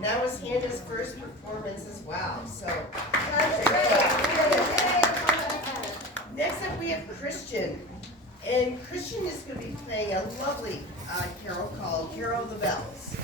That was Hannah's first performance as well. So next up we have Christian. And Christian is going to be playing a lovely carol called Carol of the Bells.